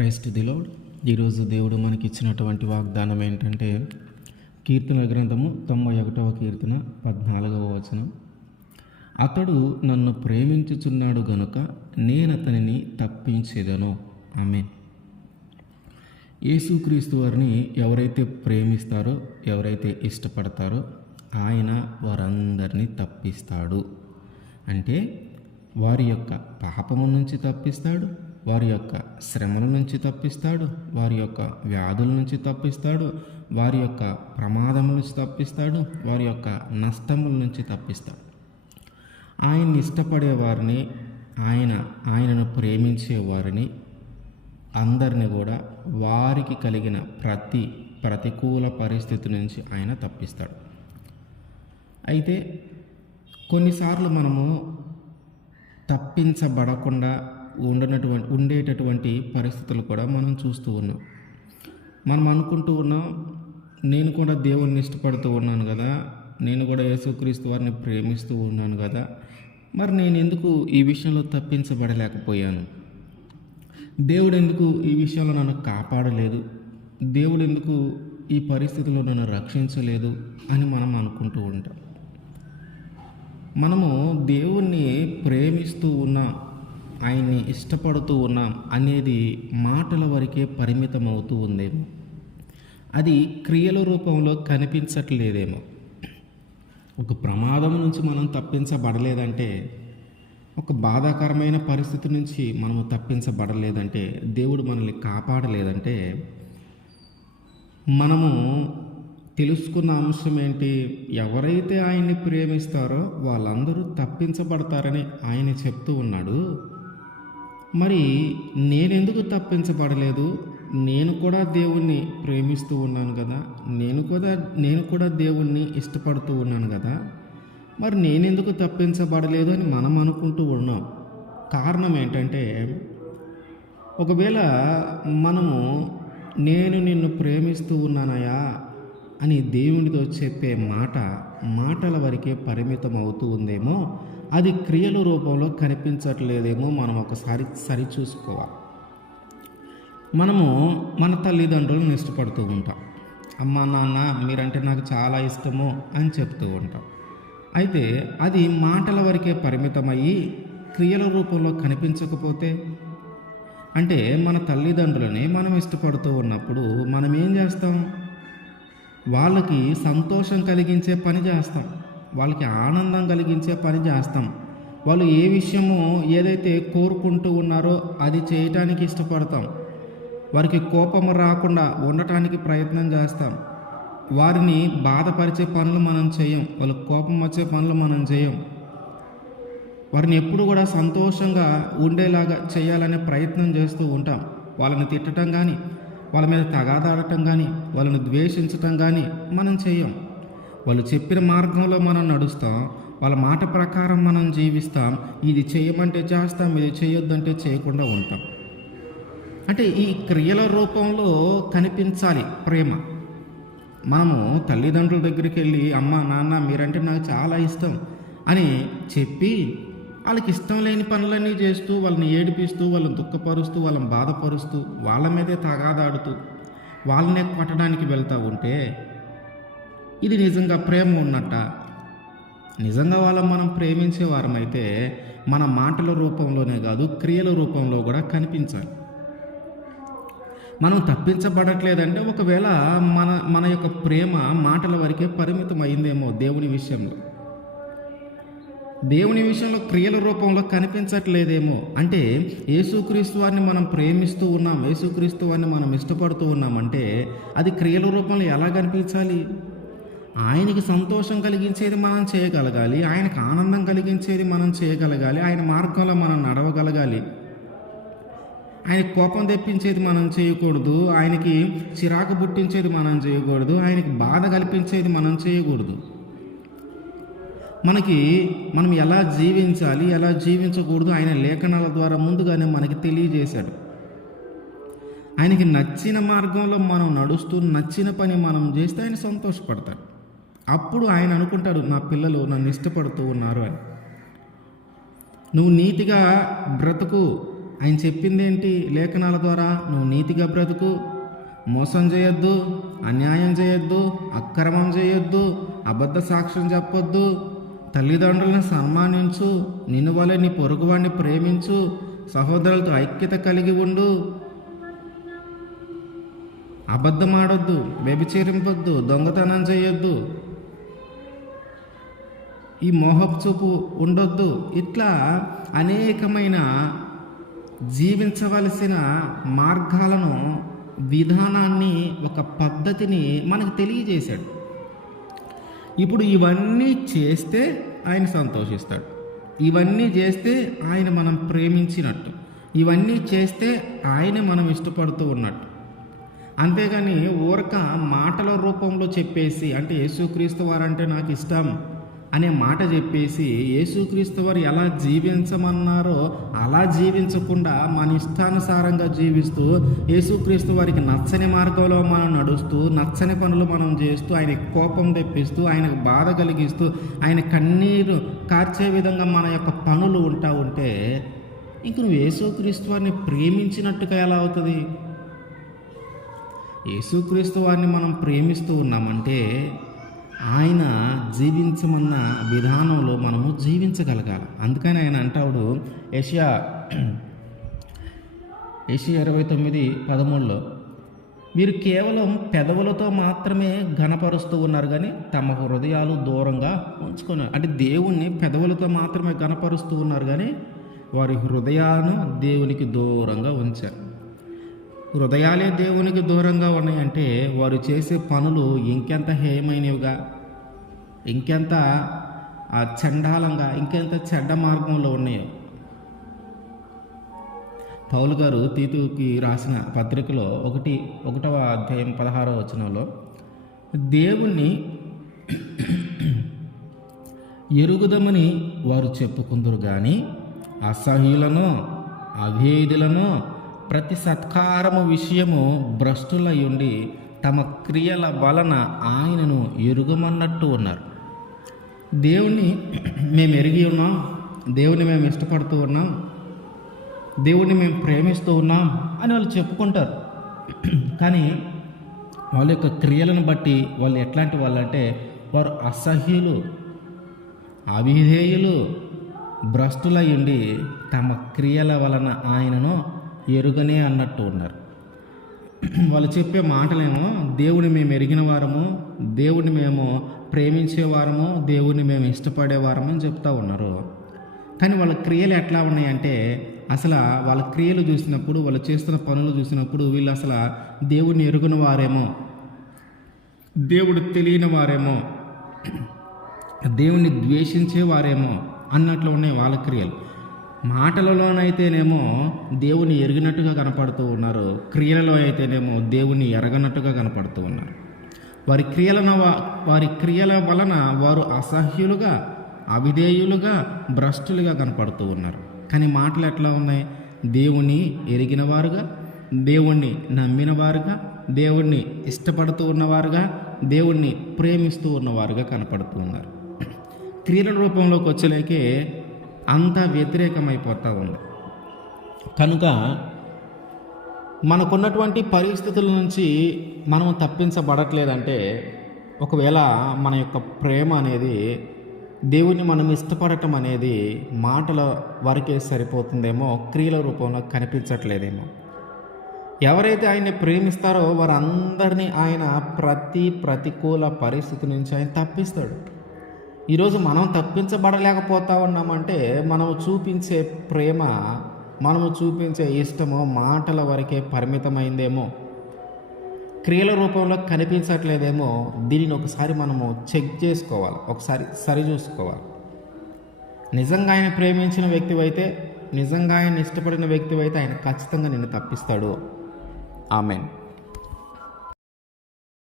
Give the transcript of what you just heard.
Christ the lord. ఈరోజు దేవుడు మనకి ఇచ్చినటువంటి వాగ్దానం ఏంటంటే కీర్తన గ్రంథము 91వ కీర్తన 14వ వచనం. అతడు నన్ను ప్రేమించుచున్నాడు గనుక నేనతనిని తప్పించేదను. ఆమేన్. యేసుక్రీస్తు వారిని ఎవరైతే ప్రేమిస్తారో, ఎవరైతే ఇష్టపడతారో ఆయన వారందరినీ తప్పిస్తాడు. అంటే వారి యొక్క పాపము నుంచి తప్పిస్తాడు, వారి యొక్క శ్రమల నుంచి తప్పిస్తాడు, వారి యొక్క వ్యాధుల నుంచి తప్పిస్తాడు, వారి యొక్క ప్రమాదముల నుంచి తప్పిస్తాడు, వారి యొక్క నష్టముల నుంచి తప్పిస్తాడు. ఆయన్ని ఇష్టపడే వారిని, ఆయనను ప్రేమించే వారిని అందరిని కూడా వారికి కలిగిన ప్రతికూల పరిస్థితి నుంచి ఆయన తప్పిస్తాడు. అయితే కొన్నిసార్లు మనము తప్పించబడకుండా ఉండేటటువంటి పరిస్థితులు కూడా మనం చూస్తూ ఉన్నాం. మనం అనుకుంటూ ఉన్నాం, నేను కూడా దేవుణ్ణి ఇష్టపడుతూ ఉన్నాను కదా, నేను కూడా యేసుక్రీస్తు వారిని ప్రేమిస్తూ ఉన్నాను కదా, మరి నేను ఎందుకు ఈ విషయంలో తప్పించబడలేకపోయాను? దేవుడు ఎందుకు ఈ విషయంలో నన్ను కాపాడలేదు? దేవుడు ఎందుకు ఈ పరిస్థితిలో నన్ను రక్షించలేదు అని మనం అనుకుంటూ ఉంటాం. మనము దేవుణ్ణి ప్రేమిస్తూ ఉన్నాం, ఆయన్ని ఇష్టపడుతూ ఉన్నాం అనేది మాటల వరకే పరిమితం అవుతూ ఉందేమో, అది క్రియల రూపంలో కనిపించట్లేదేమో. ఒక ప్రమాదం నుంచి మనం తప్పించబడలేదంటే, ఒక బాధాకరమైన పరిస్థితి నుంచి మనము తప్పించబడలేదంటే, దేవుడు మనల్ని కాపాడలేదంటే, మనము తెలుసుకున్న అంశం ఏంటి? ఎవరైతే ఆయన్ని ప్రేమిస్తారో వాళ్ళందరూ తప్పించబడతారని ఆయన చెప్తూ ఉన్నాడు. మరి నేనెందుకు తప్పించబడలేదు? నేను కూడా దేవుణ్ణి ప్రేమిస్తూ ఉన్నాను కదా, నేను కూడా దేవుణ్ణి ఇష్టపడుతూ ఉన్నాను కదా, మరి నేనెందుకు తప్పించబడలేదు అని మనం అనుకుంటూ ఉన్నాం. కారణం ఏంటంటే, ఒకవేళ మనము నేను నిన్ను ప్రేమిస్తూ ఉన్నానయా అని దేవునితో చెప్పే మాటల వరకే పరిమితం అవుతూ ఉందేమో, అది క్రియల రూపంలో కనిపించట్లేదేమో మనం ఒకసారి సరిచూసుకోవాలి. మనము మన తల్లిదండ్రులను ఇష్టపడుతూ ఉంటాం. అమ్మ నాన్న మీరంటే నాకు చాలా ఇష్టము అని చెప్తూ ఉంటాం. అయితే అది మాటల వరకే పరిమితమయ్యి క్రియల రూపంలో కనిపించకపోతే, అంటే మన తల్లిదండ్రులని మనం ఇష్టపడుతూ ఉన్నప్పుడు మనం ఏం చేస్తాం? వాళ్ళకి సంతోషం కలిగించే పని చేస్తాం, వాళ్ళకి ఆనందం కలిగించే పని చేస్తాం. వాళ్ళు ఏ విషయమో ఏదైతే కోరుకుంటూ ఉన్నారో అది చేయటానికి ఇష్టపడతాం. వారికి కోపము రాకుండా ఉండటానికి ప్రయత్నం చేస్తాం. వారిని బాధపరిచే పనులు మనం చేయం, వాళ్ళకి కోపం వచ్చే పనులు మనం చేయం. వారిని ఎప్పుడు కూడా సంతోషంగా ఉండేలాగా చేయాలనే ప్రయత్నం చేస్తూ ఉంటాం. వాళ్ళని తిట్టడం కానీ, వాళ్ళ మీద తగాదాడటం కానీ, వాళ్ళని ద్వేషించటం కానీ మనం చేయం. వాళ్ళు చెప్పిన మార్గంలో మనం నడుస్తాం, వాళ్ళ మాట ప్రకారం మనం జీవిస్తాం. ఇది చేయమంటే చేస్తాం, ఇది చేయొద్దంటే చేయకుండా ఉంటాం. అంటే ఈ క్రియల రూపంలో కనిపించాలి ప్రేమ. మనము తల్లిదండ్రుల దగ్గరికి వెళ్ళి అమ్మ నాన్న మీరంటే నాకు చాలా ఇష్టం అని చెప్పి వాళ్ళకి ఇష్టం లేని పనులన్నీ చేస్తూ, వాళ్ళని ఏడిపిస్తూ, వాళ్ళని దుఃఖపరుస్తూ, వాళ్ళని బాధపరుస్తూ, వాళ్ళ మీదే తగాదాడుతూ, వాళ్ళనే కొట్టడానికి వెళ్తూ ఉంటే ఇది నిజంగా ప్రేమ ఉన్నట్ట? నిజంగా మనం ప్రేమించే వారమైతే మన మాటల రూపంలోనే కాదు, క్రియల రూపంలో కూడా కనిపించాలి. మనం తప్పించబడట్లేదంటే ఒకవేళ మన యొక్క ప్రేమ మాటల వరకే పరిమితం అయిందేమో. దేవుని విషయంలో క్రియల రూపంలో కనిపించట్లేదేమో. అంటే యేసుక్రీస్తు వారిని మనం ప్రేమిస్తూ ఉన్నాం, యేసుక్రీస్తు వారిని మనం ఇష్టపడుతూ ఉన్నామంటే అది క్రియల రూపంలో ఎలా కనిపించాలి? ఆయనకి సంతోషం కలిగించేది మనం చేయగలగాలి, ఆయనకు ఆనందం కలిగించేది మనం చేయగలగాలి, ఆయన మార్గంలో మనం నడవగలగాలి. ఆయన కోపం తెప్పించేది మనం చేయకూడదు, ఆయనకి చిరాకు పుట్టించేది మనం చేయకూడదు, ఆయనకి బాధ కల్పించేది మనం చేయకూడదు. మనం ఎలా జీవించాలి, ఎలా జీవించకూడదు ఆయన లేఖనాల ద్వారా ముందుగానే మనకి తెలియజేశాడు. ఆయనకి నచ్చిన మార్గంలో మనం నడుస్తూ నచ్చిన పని మనం చేస్తే ఆయన సంతోషపడతాడు. అప్పుడు ఆయన అనుకుంటాడు, నా పిల్లలు నన్ను ఇష్టపడుతూ ఉన్నారు అని. నువ్వు నీతిగా బ్రతుకు, ఆయన చెప్పింది ఏంటి? లేఖనాల ద్వారా నువ్వు నీతిగా బ్రతుకు, మోసం చేయొద్దు, అన్యాయం చేయొద్దు, అక్రమం చేయొద్దు, అబద్ధ సాక్ష్యం చెప్పొద్దు, తల్లిదండ్రులను సన్మానించు, నిన్ను వలె నీ పొరుగువాడిని ప్రేమించు, సహోదరులతో ఐక్యత కలిగి ఉండు, అబద్ధం ఆడొద్దు, వ్యభిచరింపొద్దు, దొంగతనం చేయొద్దు, ఈ మోహపు చూపు ఉండొద్దు. ఇట్లా అనేకమైన జీవించవలసిన మార్గాలను, విధానాన్ని, ఒక పద్ధతిని మనకు తెలియజేశాడు. ఇప్పుడు ఇవన్నీ చేస్తే ఆయన సంతోషిస్తాడు. ఇవన్నీ చేస్తే ఆయన మనం ప్రేమించినట్టు, ఇవన్నీ చేస్తే ఆయన మనం ఇష్టపడుతూ ఉన్నట్టు. అంతేగాని ఊరక మాటల రూపంలో చెప్పేసి, అంటే యేసుక్రీస్తు వారంటే నాకు ఇష్టం అనే మాట చెప్పేసి యేసుక్రీస్తు వారు ఎలా జీవించమన్నారో అలా జీవించకుండా మన ఇష్టానుసారంగా జీవిస్తూ, యేసుక్రీస్తు వారికి నచ్చని మార్గంలో మనం నడుస్తూ, నచ్చని పనులు మనం చేస్తూ, ఆయనకి కోపం తెప్పిస్తూ, ఆయనకు బాధ కలిగిస్తూ, ఆయన కన్నీరు కార్చే విధంగా మన యొక్క పనులు ఉంటా ఉంటే ఇంక నువ్వు యేసుక్రీస్తు వారిని ప్రేమించినట్టుగా ఎలా అవుతుంది? యేసుక్రీస్తు వారిని మనం ప్రేమిస్తూ ఉన్నామంటే ఆయన జీవించమన్న విధానంలో మనము జీవించగలగాలి. అందుకని ఆయన అంటాడు యెషయా 29:13, మీరు కేవలం పెదవులతో మాత్రమే ఘనపరుస్తూ ఉన్నారు కానీ తమ హృదయాలు దూరంగా ఉంచుకున్నారు. అంటే దేవుణ్ణి పెదవులతో మాత్రమే ఘనపరుస్తూ ఉన్నారు కానీ వారి హృదయాలను దేవునికి దూరంగా ఉంచారు. హృదయాలే దేవునికి దూరంగా ఉన్నాయంటే వారు చేసే పనులు ఇంకెంత హేయమైనవిగా, ఇంకెంత చండాలంగా, ఇంకెంత చెడ్డ మార్గంలో ఉన్నాయో. పౌలు గారు తీతుకి రాసిన పత్రికలో 1వ అధ్యాయం 16వ వచనంలో, దేవుణ్ణి ఎరుగుదమని వారు చెప్పుకుందరు కానీ అసహ్యులను, అభేదులను, ప్రతి సత్కారము విషయము భ్రష్టులయుండి తమ క్రియల వలన ఆయనను ఎరుగమన్నట్టు ఉన్నారు. దేవుణ్ణి మేము ఎరిగి ఉన్నాం, దేవుని మేము ఇష్టపడుతూ ఉన్నాం, దేవుణ్ణి మేము ప్రేమిస్తూ ఉన్నాం అని వాళ్ళు చెప్పుకుంటారు. కానీ వాళ్ళ యొక్క క్రియలను బట్టి వాళ్ళు ఎట్లాంటి వాళ్ళంటే వారు అసహ్యులు, అవిధేయులు, భ్రష్టులయుండి తమ క్రియల వలన ఆయనను ఎరుగనే అన్నట్టు ఉన్నారు. వాళ్ళు చెప్పే మాటలేమో దేవుని మేము ఎరిగిన వారము, దేవుని మేము ప్రేమించేవారము, దేవుని మేము ఇష్టపడేవారము అని చెప్తా ఉన్నారు. కానీ వాళ్ళ క్రియలు ఎట్లా ఉన్నాయంటే అసలు వాళ్ళ క్రియలు చూసినప్పుడు, వాళ్ళు చేస్తున్న పనులు చూసినప్పుడు వీళ్ళు అసలు దేవుని ఎరుగున వారేమో, దేవుడు తెలియని వారేమో, దేవుణ్ణి ద్వేషించేవారేమో అన్నట్లు ఉన్నాయి వాళ్ళ క్రియలు. మాటలలోనైతేనేమో దేవుని ఎరిగినట్టుగా కనపడుతూ ఉన్నారు, క్రియలలో అయితేనేమో దేవుని ఎరగనట్టుగా కనపడుతూ ఉన్నారు. వారి క్రియల వలన వారు అసహ్యులుగా, అవిధేయులుగా, భ్రష్టులుగా కనపడుతూ ఉన్నారు. కానీ మాటలు ఎట్లా ఉన్నాయి? దేవుని ఎరిగిన వారుగా, దేవుణ్ణి నమ్మిన వారుగా, దేవుణ్ణి ఇష్టపడుతూ ఉన్నవారుగా, దేవుణ్ణి ప్రేమిస్తూ ఉన్నవారుగా కనపడుతూ ఉన్నారు. క్రియల రూపంలోకి వచ్చలేకే అంతా వ్యతిరేకమైపోతూ ఉంది. కనుక మనకున్నటువంటి పరిస్థితుల నుంచి మనం తప్పించబడట్లేదంటే, ఒకవేళ మన యొక్క ప్రేమ అనేది, దేవుణ్ణి మనం ఇష్టపడటం అనేది మాటల వరకే సరిపోతుందేమో, క్రియల రూపంలో కనిపించట్లేదేమో. ఎవరైతే ఆయన్ని ప్రేమిస్తారో వారందరినీ ఆయన ప్రతికూల పరిస్థితి నుంచి ఆయన తప్పిస్తాడు. ఈరోజు మనం తప్పించబడలేకపోతా ఉన్నామంటే మనము చూపించే ప్రేమ, మనము చూపించే ఇష్టము మాటల వరకే పరిమితమైందేమో, క్రియల రూపంలో కనిపించట్లేదేమో. దీనిని ఒకసారి మనము చెక్ చేసుకోవాలి, ఒకసారి సరిచూసుకోవాలి. నిజంగా ఆయన ప్రేమించిన వ్యక్తివైతే, నిజంగా ఆయన ఇష్టపడిన వ్యక్తివైతే ఆయన ఖచ్చితంగా నిన్ను తప్పిస్తాడు. ఆమేన్.